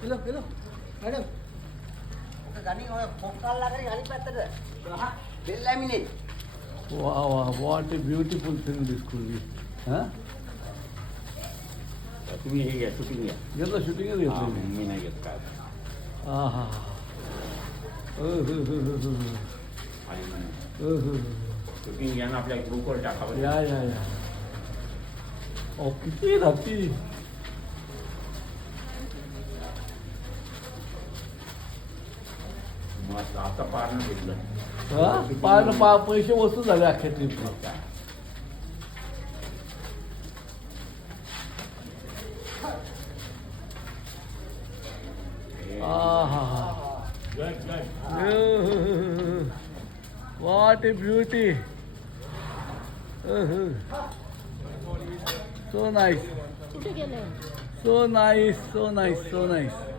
Kilo kilo madam गाणी फोकाल लागली गाणी पाहतात हा बेल लॅमिनेट वा वा what A beautiful thing this could be हां तुम्ही हे घ्या शूटिंग घ्या घेतलं शूटिंगच घेतलं मी नाही घेत काय हां हां शूटिंग घ्या ना आपल्या ग्रुपवर टाका बरं. या या या ओ किती राहती मस्त आता पारणं घेतलं पाहिलं पैसे वसूल झाले अख्ख्या ट्रिपला काय What a beauty! So nice. So nice, so nice, so nice.